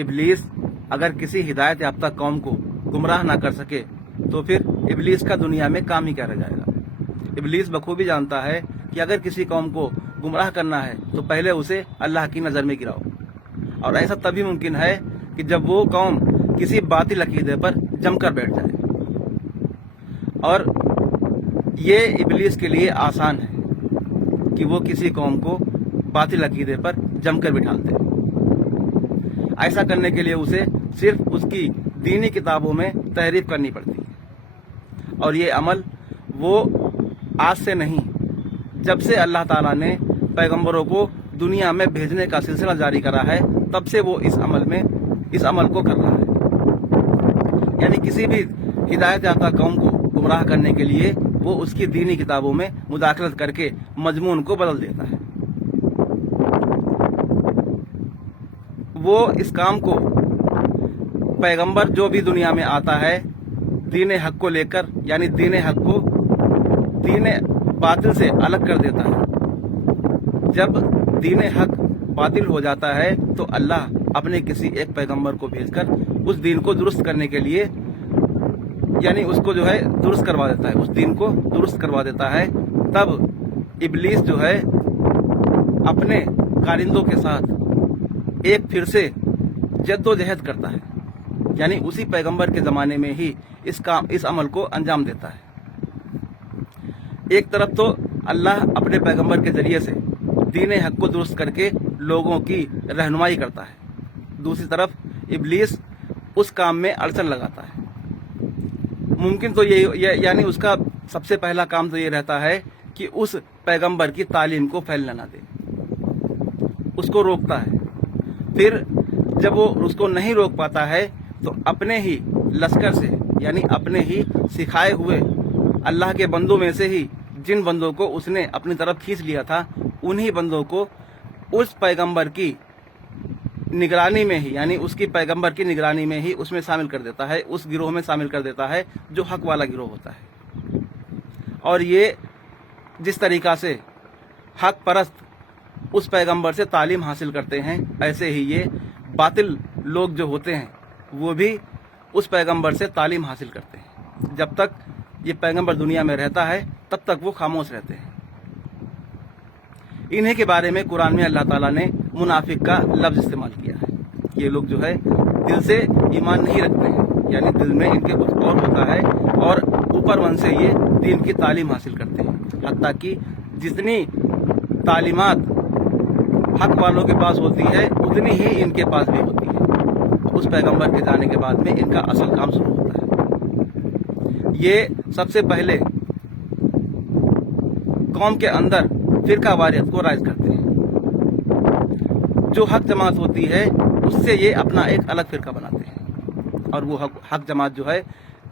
ابلیس اگر کسی ہدایت یافتہ قوم کو گمراہ نہ کر سکے تو پھر ابلیس کا دنیا میں کام ہی کیا رہ جائے گا۔ ابلیس بخوبی جانتا ہے کہ اگر کسی قوم کو گمراہ کرنا ہے تو پہلے اسے اللہ کی نظر میں گراؤ، اور ایسا تبھی ممکن ہے کہ جب وہ قوم کسی باطل عقیدے پر جم کر بیٹھ جائے، اور یہ ابلیس کے لیے آسان ہے کہ وہ کسی قوم کو باطل عقیدے پر جم کر بٹھا دے۔ ایسا کرنے کے لیے اسے صرف اس کی دینی کتابوں میں تحریف کرنی پڑتی ہے، اور یہ عمل وہ آج سے نہیں، جب سے اللہ تعالیٰ نے پیغمبروں کو دنیا میں بھیجنے کا سلسلہ جاری کرا ہے تب سے وہ اس عمل کو کر رہا ہے۔ یعنی کسی بھی ہدایت یافتہ قوم کو گمراہ کرنے کے لیے وہ اس کی دینی کتابوں میں مداخلت کر کے مضمون کو بدل دیتا ہے۔ وہ اس کام کو پیغمبر جو بھی دنیا میں آتا ہے دین حق کو لے کر، یعنی دین حق کو دین باطل سے الگ کر دیتا ہے۔ جب دین حق باطل ہو جاتا ہے تو اللہ اپنے کسی ایک پیغمبر کو بھیج کر اس دین کو درست کرنے کے لیے، یعنی اس کو جو ہے درست کروا دیتا ہے، اس دین کو درست کروا دیتا ہے۔ تب ابلیس جو ہے اپنے کارندوں کے ساتھ ایک پھر سے جد و جہد کرتا ہے، یعنی اسی پیغمبر کے زمانے میں ہی اس عمل کو انجام دیتا ہے۔ ایک طرف تو اللہ اپنے پیغمبر کے ذریعے سے دین حق کو درست کر کے لوگوں کی رہنمائی کرتا ہے، دوسری طرف ابلیس اس کام میں اڑچن لگاتا ہے۔ ممکن تو یعنی اس کا سب سے پہلا کام تو یہ رہتا ہے کہ اس پیغمبر کی تعلیم کو پھیلنے نہ دے، اس کو روکتا ہے۔ پھر جب وہ اس کو نہیں روک پاتا ہے تو اپنے ہی لشکر سے، یعنی اپنے ہی سکھائے ہوئے اللہ کے بندوں میں سے ہی جن بندوں کو اس نے اپنی طرف کھینچ لیا تھا، انہی بندوں کو اس پیغمبر کی نگرانی میں ہی، یعنی اس کی پیغمبر کی نگرانی میں ہی اس میں شامل کر دیتا ہے، اس گروہ میں شامل کر دیتا ہے جو حق والا گروہ ہوتا ہے۔ اور یہ جس طریقہ سے حق پرست اس پیغمبر سے تعلیم حاصل کرتے ہیں، ایسے ہی یہ باطل لوگ جو ہوتے ہیں وہ بھی اس پیغمبر سے تعلیم حاصل کرتے ہیں۔ جب تک یہ پیغمبر دنیا میں رہتا ہے تب تک وہ خاموش رہتے ہیں۔ انہیں کے بارے میں قرآن میں اللہ تعالیٰ نے منافق کا لفظ استعمال کیا ہے۔ یہ لوگ جو ہے دل سے ایمان نہیں رکھتے ہیں، یعنی دل میں ان کے کچھ اور ہوتا ہے، اور اوپر من سے یہ دین کی تعلیم حاصل کرتے ہیں، حتیٰ کہ جتنی تعلیمات حق والوں کے پاس ہوتی ہے اتنی ہی ان کے پاس بھی ہوتی ہے۔ اس پیغمبر کے جانے کے بعد میں ان کا اصل کام شروع ہوتا ہے۔ یہ سب سے پہلے قوم کے اندر فرقہ واریت کو رائج کرتے ہیں۔ جو حق جماعت ہوتی ہے اس سے یہ اپنا ایک الگ فرقہ بناتے ہیں، اور وہ حق جماعت جو ہے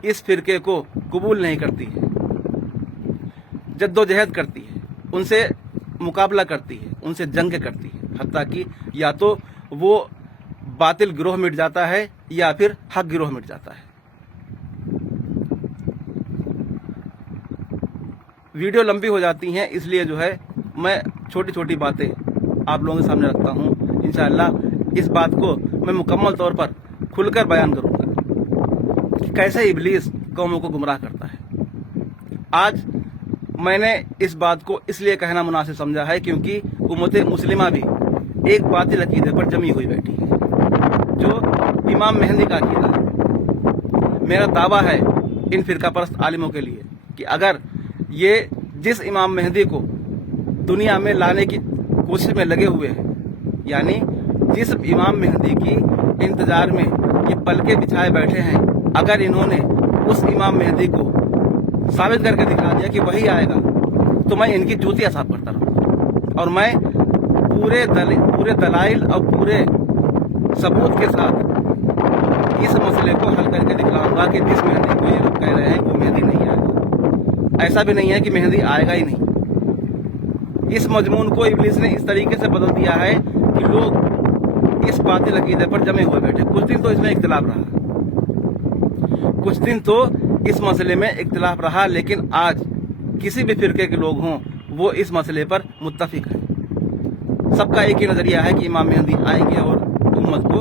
اس فرقے کو قبول نہیں کرتی ہے، جد و جہد کرتی ہے، ان سے مقابلہ کرتی ہے، ان سے جنگ کرتی ہے، حتیٰ کہ یا تو وہ باطل گروہ مٹ جاتا ہے یا پھر حق گروہ مٹ جاتا ہے۔ ویڈیو لمبی ہو جاتی ہیں، اس لیے جو ہے میں چھوٹی چھوٹی باتیں آپ لوگوں کے سامنے رکھتا ہوں۔ انشاءاللہ اس بات کو میں مکمل طور پر کھل کر بیان کروں گا کہ کیسے ابلیس قوموں کو گمراہ کرتا ہے۔ آج میں نے اس بات کو اس لیے کہنا مناسب سمجھا ہے کیونکہ امت مسلمہ بھی ایک باطل عقیدے پر جمی ہوئی بیٹھی ہے، جو امام مہدی کا عقیدہ ہے۔ میرا دعویٰ ہے ان فرقہ پرست عالموں کے لیے کہ اگر یہ جس امام مہدی کو دنیا میں لانے کی کوشش میں لگے ہوئے ہیں، یعنی جس امام مہدی کی انتظار میں یہ پلکیں بچھائے بیٹھے ہیں، اگر انہوں نے اس امام مہدی کو ثابت کر کے دکھا دیا کہ وہی آئے گا تو میں ان کی جوتیاں صاف کرتا رہوں گا، اور میں پورے دلائل اور پورے ثبوت کے ساتھ اس مسئلے کو حل کر کے دکھلاؤں گا کہ جس مہدی کو یہ لوگ کہہ رہے ہیں وہ مہدی نہیں آئے گا۔ ایسا بھی نہیں ہے کہ مہدی آئے گا ہی نہیں۔ اس مضمون کو ابلیس نے اس طریقے سے بدل دیا ہے کہ لوگ اس باطل عقیدے پر جمے ہوئے بیٹھے۔ کچھ دن تو اس میں اختلاف رہا، کچھ دن تو اس مسئلے میں اختلاف رہا، لیکن آج کسی بھی فرقے کے لوگ ہوں وہ اس مسئلے پر متفق ہیں۔ سب کا ایک ہی نظریہ ہے کہ امام مہدی آئیں گے اور امت کو